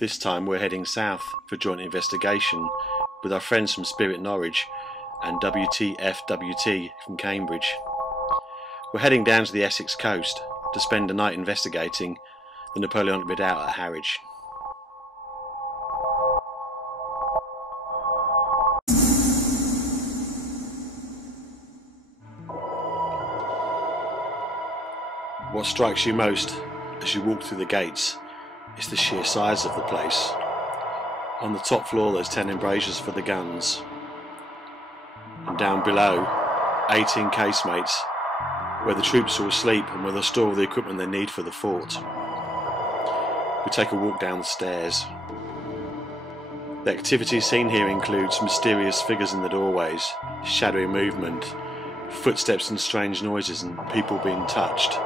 This time we're heading south for joint investigation with our friends from Spirit Norwich and WTFWT from Cambridge. We're heading down to the Essex coast to spend a night investigating the Napoleonic Redoubt at Harwich. What strikes you most as you walk through the gates is the sheer size of the place. On the top floor there's 10 embrasures for the guns, and down below 18 casemates where the troops are asleep and where they'll store all the equipment they need for the fort. We take a walk down the stairs. The activity seen here includes mysterious figures in the doorways, shadowy movement, footsteps and strange noises, and people being touched.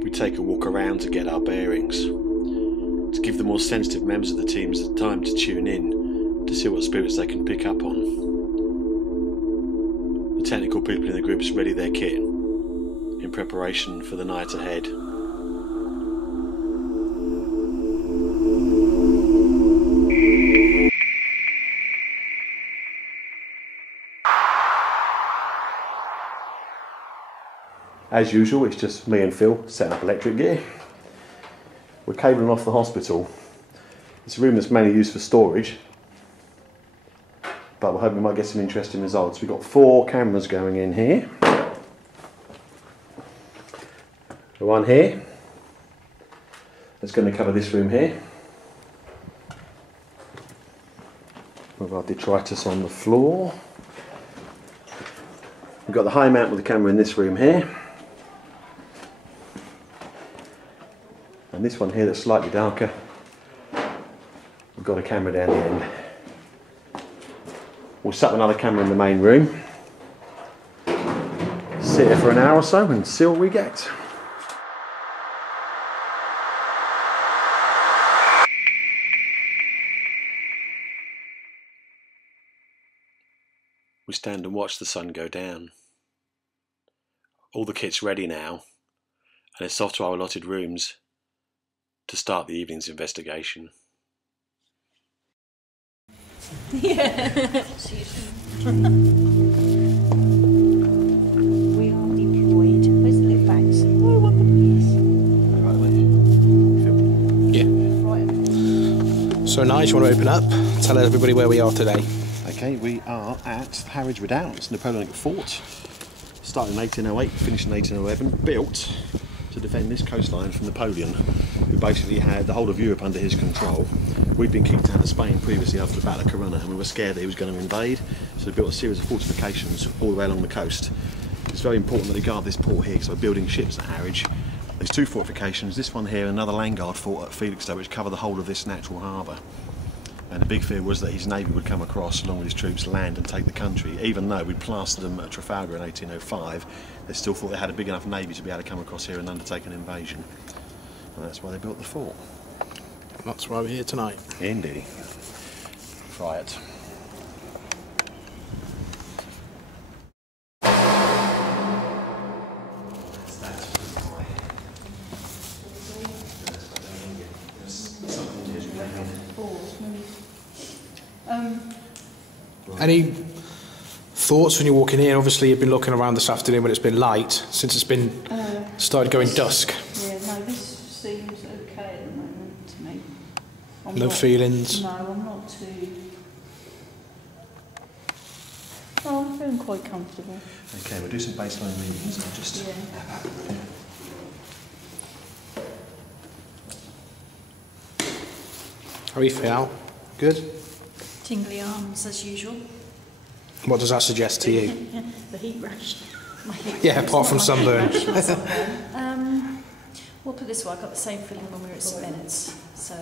We take a walk around to get our bearings, to give the more sensitive members of the teams the time to tune in, to see what spirits they can pick up on. The technical people in the groups ready their kit in preparation for the night ahead. As usual, it's just me and Phil setting up electric gear. We're cabling off the hospital. It's a room that's mainly used for storage, but we're hoping we might get some interesting results. We've got 4 cameras going in here. The one here that's going to cover this room here, with our detritus on the floor. We've got the high mount with the camera in this room here. And this one here that's slightly darker, we've got a camera down the end. We'll set up another camera in the main room, sit here for an hour or so and see what we get. We stand and watch the sun go down. All the kit's ready now, and it's off to our allotted rooms to start the evening's investigation. Yeah. We are deployed. Where's the little bags? Oh, I want them, please. Yeah. Right. So nice, you want to open up? Tell everybody where we are today. Okay, we are at Harwich Redoubt. It's a Napoleonic fort. Started in 1808, finished in 1811, built to defend this coastline from Napoleon, who basically had the whole of Europe under his control. We'd been kicked out of Spain previously after the Battle of Corunna, and we were scared that he was going to invade, so we built a series of fortifications all the way along the coast. It's very important that they guard this port here, because we're building ships at Harwich. There's 2 fortifications, this one here and another Landguard fort at Felixstowe, which cover the whole of this natural harbour. And the big fear was that his navy would come across along with his troops, land and take the country. Even though we'd plastered them at Trafalgar in 1805, they still thought they had a big enough navy to be able to come across here and undertake an invasion. And that's why they built the fort. That's why we're here tonight. Indeed. Try it. Any thoughts when you're walking in? Obviously you've been looking around this afternoon when it's been light, since it's been started going dusk. Yeah, no, this seems okay at the moment to me. No feelings? No, I'm not too... Oh, I'm feeling quite comfortable. Okay, we'll do some baseline readings. I'll just... Yeah. How are you feel? Good? Tingly arms as usual. What does that suggest to you? The heat rash. Yeah, apart from sunburn. We'll put this way, I got the same feeling when we were at St Bennett's, so...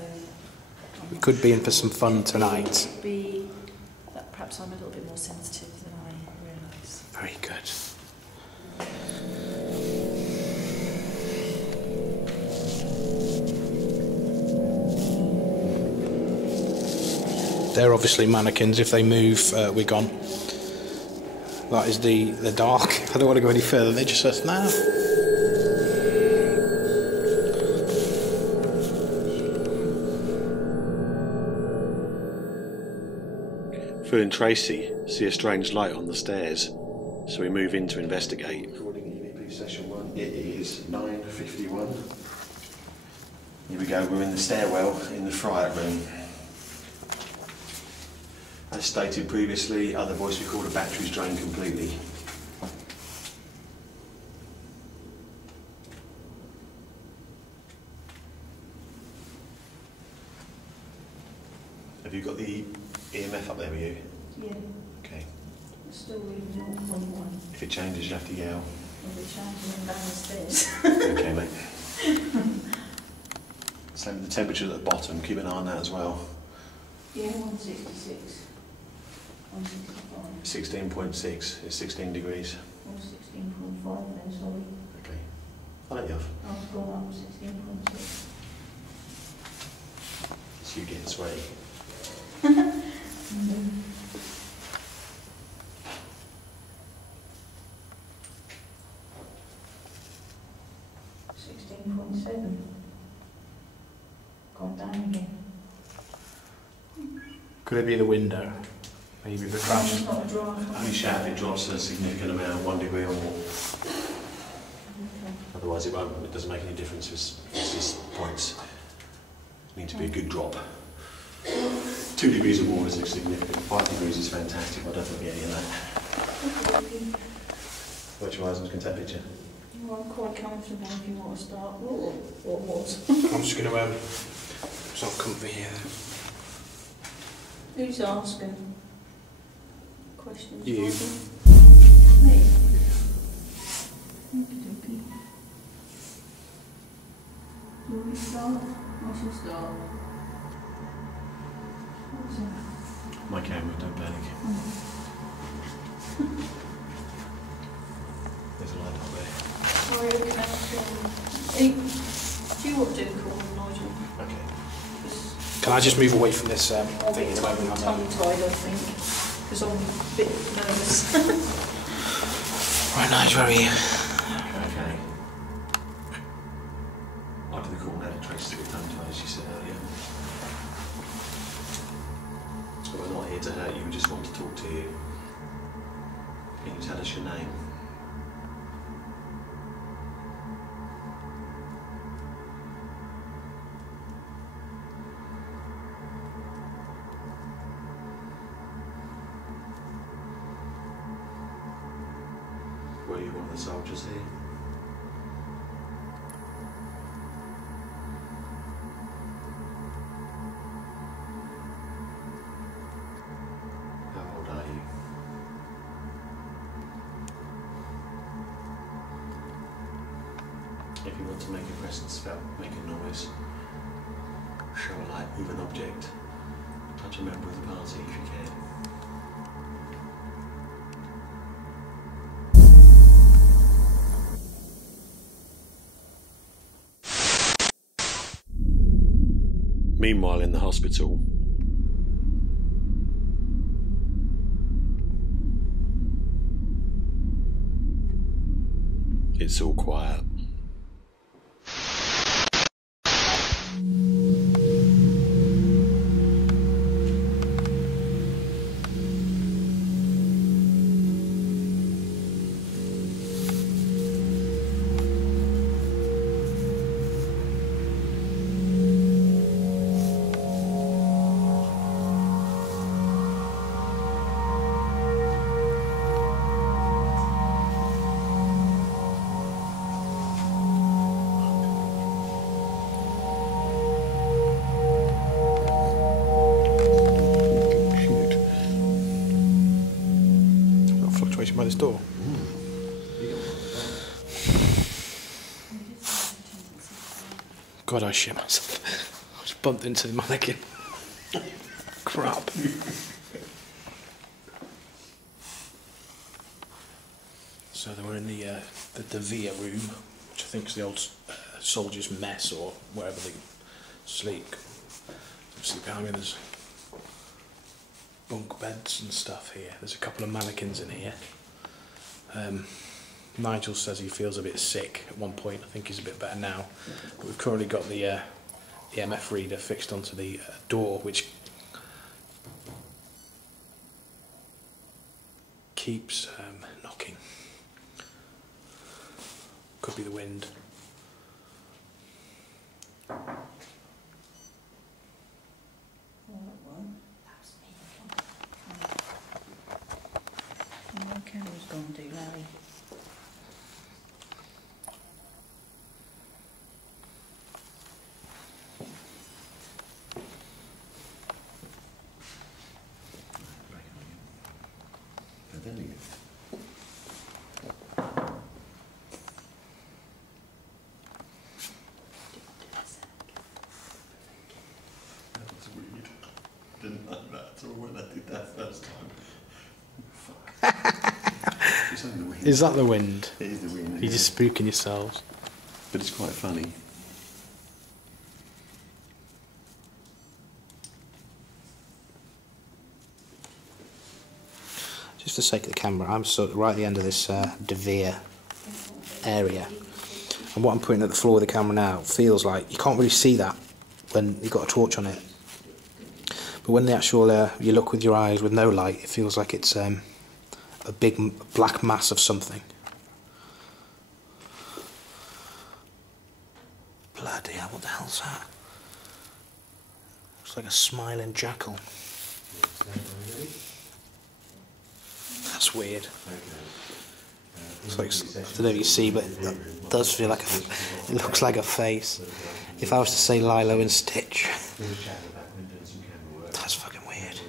We could be in for some fun tonight. It could be that perhaps I'm a little bit more sensitive than I realise. Very good. They're obviously mannequins. If they move, we're gone. That is the dark. I don't want to go any further. They just says no. Phil and Tracy see a strange light on the stairs, so we move in to investigate. Recording EVP session 1. It is 9:51. Here we go. We're in the stairwell in the friar room. As stated previously, other voice recorder batteries drained completely. Have you got the EMF up there with you? Yeah, Okay. it's still reading 0.1. If it changes, you have to yell. I'll be shouting down the stairs. Okay, mate. Same with the temperature at the bottom. Keep an eye on that as well. Yeah, 166. 165. 16.6 is 16 degrees. Or 16.5 then, sorry. Okay. I'll let you off. I've gone up 16.6. So you getting sweaty. .7. Gone down again. Could it be the window? Maybe the crash. It's not a draft. Only shout if it drops a significant amount, 1 degree or more. Okay. Otherwise, it doesn't make any difference. It's just points. Need to be a good drop. 2 degrees or more is significant. 5 degrees is fantastic. I'll definitely get any of that. Okay. Watch your eyes and can take a picture. Well, I'm quite comfortable if you want to start. Or what? I'm just going to so comfy here. Who's asking questions? You. Me? Okey-dokey. Do we start? I should start. What's that? My camera, don't panic. There's a light up there. Sorry, okay. Do you want to do the call, Nigel? Okay. Can I just move away from this I'll thing be at the moment? tongue-tied, I think, because I'm a bit nervous. Right, Nigel, where are you? Okay. I'll do the call now. Tracy's a bit tongue-tied, as she said earlier. But we're not here to hurt you, we just want to talk to you. Can you tell us your name? Were you one of the soldiers here? How old are you? If you want to make your presence felt, make a noise. Show a light, move an object. Touch a member of the party if you can. Meanwhile, in the hospital, it's all quiet. By this door. God, I shit myself. I just bumped into the mannequin. Crap. So they were in the VIA room, which I think is the old soldiers' mess or wherever they sleep. I mean, there's bunk beds and stuff here. There's a couple of mannequins in here. Nigel says he feels a bit sick at one point. I think he's a bit better now. But we've currently got the EMF reader fixed onto the door, which keeps knocking. Could be the wind. Okay, who's going to do Larry? That was weird. Didn't like that at all when I did that first time. It's only the wind. Is that the wind? It is the wind. You're just spooking yourselves. But it's quite funny. Just for the sake of the camera, I'm sort of right at the end of this DeVere area, and what I'm putting at the floor of the camera now feels like you can't really see that when you've got a torch on it, but when the actual you look with your eyes with no light, it feels like it's a big black mass of something. Bloody hell, what the hell's that? Looks like a smiling jackal. That's weird. It's like, I don't know if you see, but it does feel like it looks like a face. If I was to say Lilo and Stitch, that's fucking weird.